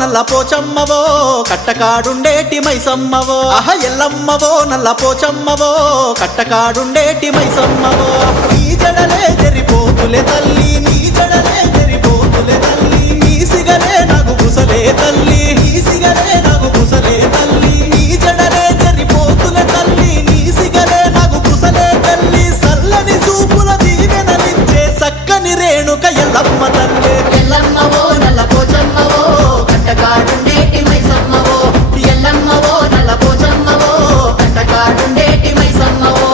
నల్ల పోచమ్మవో కట్టకాడుండేటి మైసమ్మవో ఎల్లమ్మవో నల్ల పోచమ్మవో కట్టకాడుండేటి మైసమ్మవో నీ జడలే జరిపోతులే తల్లి నీ జడలే జరిపోతులే తల్లి నీ సిగలే నాకు బుసలే తల్లి నీ సిగలే నాకు బుసలే తల్లి నీ జడలే జరిపోతులే తల్లి నీ సిగలే నాకు బుసలే తల్లి సల్లని చూపుల దీవెనలిచ్చే సక్కని రేణుక ఎల్లమ్మ తల్లి ఎల్లమ్మవో నల్ల పోచమ్మవో కట్టకాడుండేటి మైసమ్మవో ఎల్లమ్మవో నల్ల పోచమ్మవో కట్టకాడుండేటి మైసమ్మవో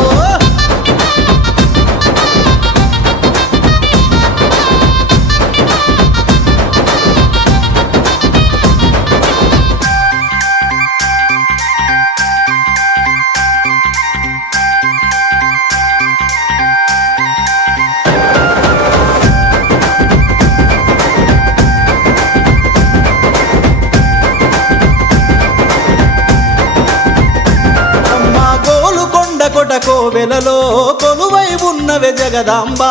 కోవెలలో కొలువై ఉన్నవే జగదాంబ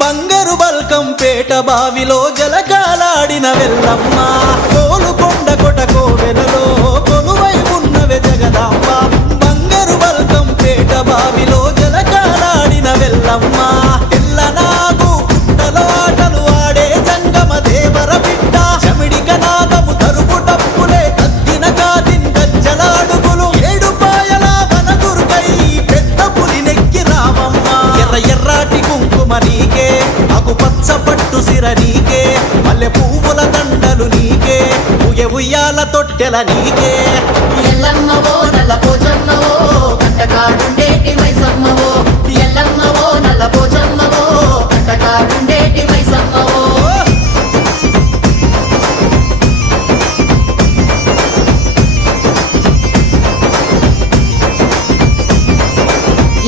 బంగారు బల్కం పేట బావిలో జలకాలాడిన వెల్లమ్మ కోలుకొండ కొట కోవెలలో కొలువై ఉన్నవే జగదాంబ బంగారు బల్కం పేట బావిలో జలకాలాడిన వెల్లమ్మ ఎల్లనాగు పుట్టలో ఆటలు ఆడే జంగమ దేవర బిడ్డ చమిడిక నాదము తరుపు డప్పులే తద్దిన కాదిన్ గజ్జల అడుగులు ఏడు పాయల వనదుర్గై పెద్ద పులి నెక్కి రామమ్మ ఎర్రాటి కుంకుమ నీకే అగు పచ్చ పట్టు సిర నీకే మల్లె పువ్వుల దండలు నీకే ఉయ్యాల తొట్టెల నీకే ఎల్లమ్మవో నల్ల పోచమ్మవో కట్టకాడుండేటి మైసమ్మవో ఎల్లమ్మవో నల్ల పోచమ్మవో కట్టకాడుండేటి మైసమ్మవో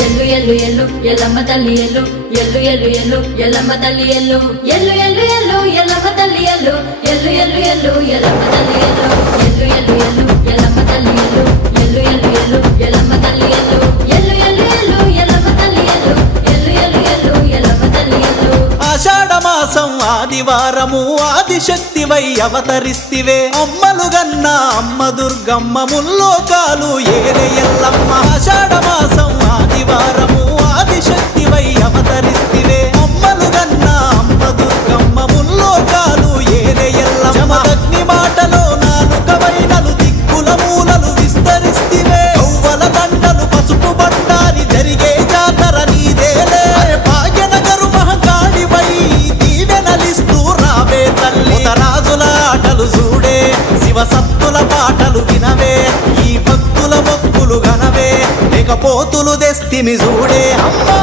ఎల్లు ఎల్లు ఎల్లు ఎల్లమ్మ తల్లి ఎల్లు ఎల్లు ఎల్లు ఎల్లు ఎల్లమ్మ తల్లి ఎల్లు ఎల్లు ఎల్లు ఎల్లు ఎల్లమ్మ తల్లి ఎల్లు ఎల్లు ఎల్లు ఎల్లు ఎల్లమ్మ తల్లి ఎల్లు ఎల్లు ఎల్లు ఎల్లు ఎల్లమ్మ తల్లి ఎల్లు ఎల్లు ఎల్లు ఎల్లు ఎల్లమ్మ తల్లి ఎల్లు ఎల్లు ఎల్లు ఎల్లు ఎల్లమ్మ తల్లి ఎల్లు ఎల్లు ఎల్లు ఎల్లు ఎల్లమ్మ తల్లి ఎల్లు ఆషాఢ మాసం ఆదివారము ఆదిశక్తివై అవతరిస్తివే అమ్మలుగన్న అమ్మ దుర్గమ్మ ముల్లోకాలు ఏరే ఎల్లమ్మ ఆషాఢ మాసం ఆదివారము ఆదిశక్తివై అవతరిస్తివే అమ్మలుగన్న అమ్మ దుర్గమ్మ ముల్లోకాలు ఏరే ఎల్లమ్మ జమదగ్ని మాటలో నాలుకవైనలు దిక్కుల మూలలు విస్తరిస్తివే కవ్వల దండలు పసుపు బండారి జరిగే జాతర నీదేలే భాగ్యనగరు మహంకాళివై దీవెనలిస్తూ రావే తల్లి రాజుల ఆటలు చూడే శివసత్తుల పాటలు వినవే ఈ భక్తుల మొక్కులు గనవే లేకపోతులు దెస్తిమి చూడే అమ్మా